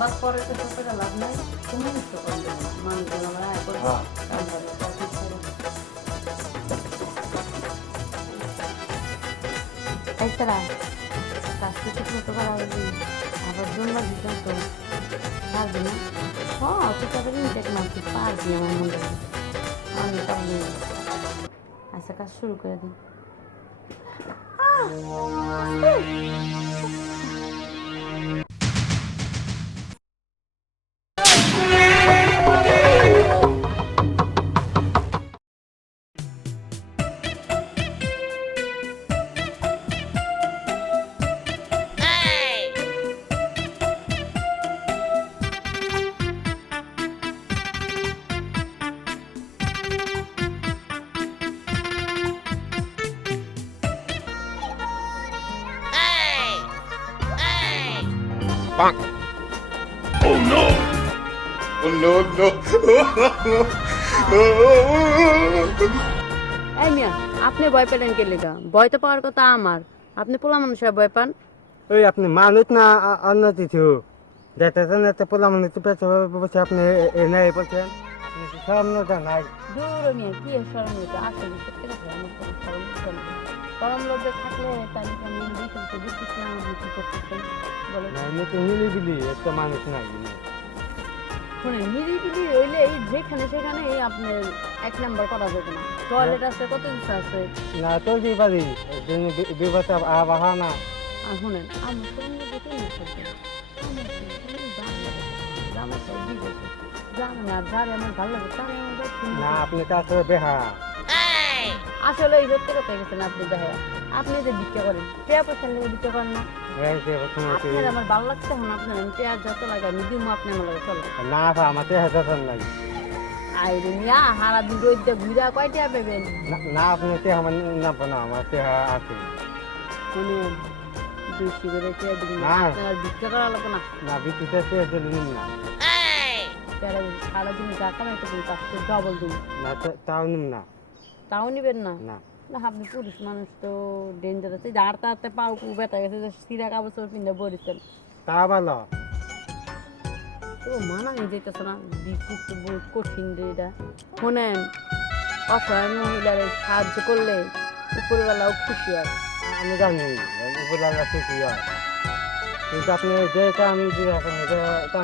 বাদ পরে তো করে লাভ নাই, তুমি তো করবে মানুষজন আমার আয় করে কাম করে এই তারা কাজটা ঠিক মতো করা হলে আবার জন্য দিতে তো পারবি না। হ্যাঁ তুই তাদের ইনটেক মারতে পারবি আমার মনে হয়। আমি তাহলে আচ্ছা কাজ শুরু করে দিই। Bonk. Oh no! Oh no no! এই মিয়া আপনি ভয় পেলেন কে লেগা? ভয় তো পাওয়ার কথা আমার, আপনি পোলা মানুষের ভয় পান। ওই আপনি মানুষ না অন্য কিছু দেখতেছেন এত পোলা মানুষ পেছে বসে আপনি নাই বলছেন আপনি কি সামনে জানাই দূর মিয়া কি শরম নিতে আসলে সত্যি কথা আমার কোনো শরম নিতে না। শরম লজ্জা থাকলে তাহলে আমি বুঝতে তো বুঝতেছিলাম আপনি কি করতেছেন বলে। আমি তো নিলিবিলি একটা মানুষ নাই শুনে নিরিবিলি হইলে এই যেখানে সেখানে এই আপনার এক নাম্বার করা যাবে না। টয়লেট আছে কত কিছু আছে। না তো কি পারি বিবাদ আবাহা না আর শুনেন আমার সঙ্গে দেখে জানেন আর যারে আমার ভালো লাগে তারে আমার না আপনি তো আসলে বেহা আসলে এই সত্যি কথা গেছেন আপনি দেখা আপনি যে ভিক্ষা করেন পেয়া পয়সা নিয়ে ভিক্ষা করেন না আপনার আমার ভালো লাগছে এখন আপনার পেয়া যত লাগে আমি দিব আপনি আমার লাগে চলে না আমার তো হাজার নাই আইরে মিয়া হারা দিন রোদ দিয়ে ঘুরা কয়টা পাবেন না আপনি তো আমার নাম না আমার তো আছে শুনেন বেশি করে পেয়ে দিন আপনার ভিক্ষা করা লাগবে না না বিদ্যুতের পেয়েছিল না সারাদিন যা কামাইতে দিন তার থেকে ডবল দিন না তাও নিম না তাও নিবেন না না না আপনি পুরুষ মানুষ তো ডেঞ্জার আছে যার তাতে পাও ব্যথা গেছে যে সিরা কাপড় পিন্ধে বরিছেন তা ভালো তো মানা নিয়ে যেতেছে না বিকুপ তো বহুত কঠিন রে এটা শোনেন অসহায় মহিলার সাহায্য করলে উপরবেলাও খুশি হয় আমি জানি উপরবেলা খুশি হয় কিন্তু আপনি যেটা আমি দিয়ে রাখেন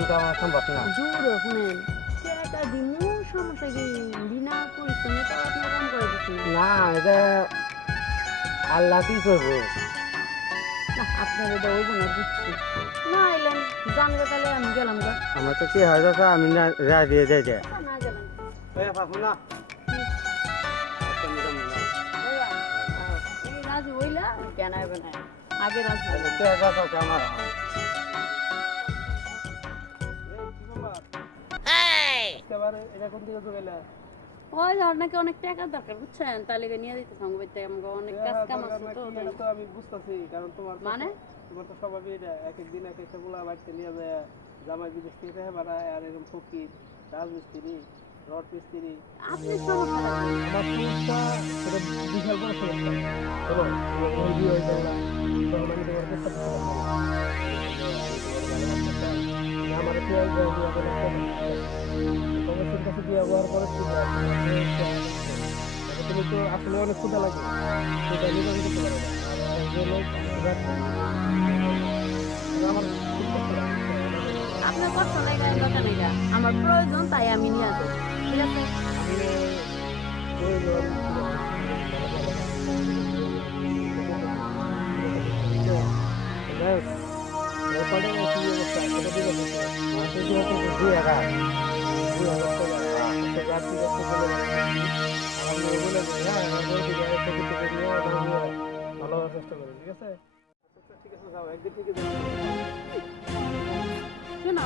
এটা আমার সম্ভব না জোর শুনেন টাকা দিমু সমস্যা কি বিনা পরিশ্রমে তো আপনার কাম করে দিচ্ছি না এটা আল্লাহ কি করবো না আপনার এটা ওই না বুঝছি না এলেন জানবে তাহলে আমি গেলাম গা আমার তো কি হয় দাদা আমি না দিয়ে যাই যায় না গেলাম না এই রাজু হইলা কেন আইবে না আগে রাজু আমার এটা কোন দিকে গেলে ওই ধর নাকি অনেক টাকা দরকার বুঝছেন তাহলে নিয়ে দিতে সঙ্গে আমাকে অনেক কাজ কাম আছে তো আমি বুঝতেছি কারণ তোমার মানে তোমার তো স্বভাবই এটা এক এক দিন এক একটা গুলা বাড়তে নিয়ে যায় জামাই বিদেশ থেকে টাকা বাড়ায় আর এরকম ফকির রাজমিস্ত্রি রড মিস্ত্রি আপনি সমস্যা আমার সমস্যা সেটা বিশাল বড় সমস্যা চলো বন্ধু হয়ে গেল তখন আমি তোমার কাছে আমার কি তোমার কাছে ব্যবহার করে তুমি তো আসলে অনেক ক্ষুদা লাগে সেটা নিবারণ করতে পারো আমার আপনার কষ্ট নাই গায়ে দরকার নেই আমার প্রয়োজন তাই আমি নিয়ে আসবো ঠিক আছে ভালো চেষ্টা করেন ঠিক আছে ঠিক আছে যাও একদিন থেকে শোনা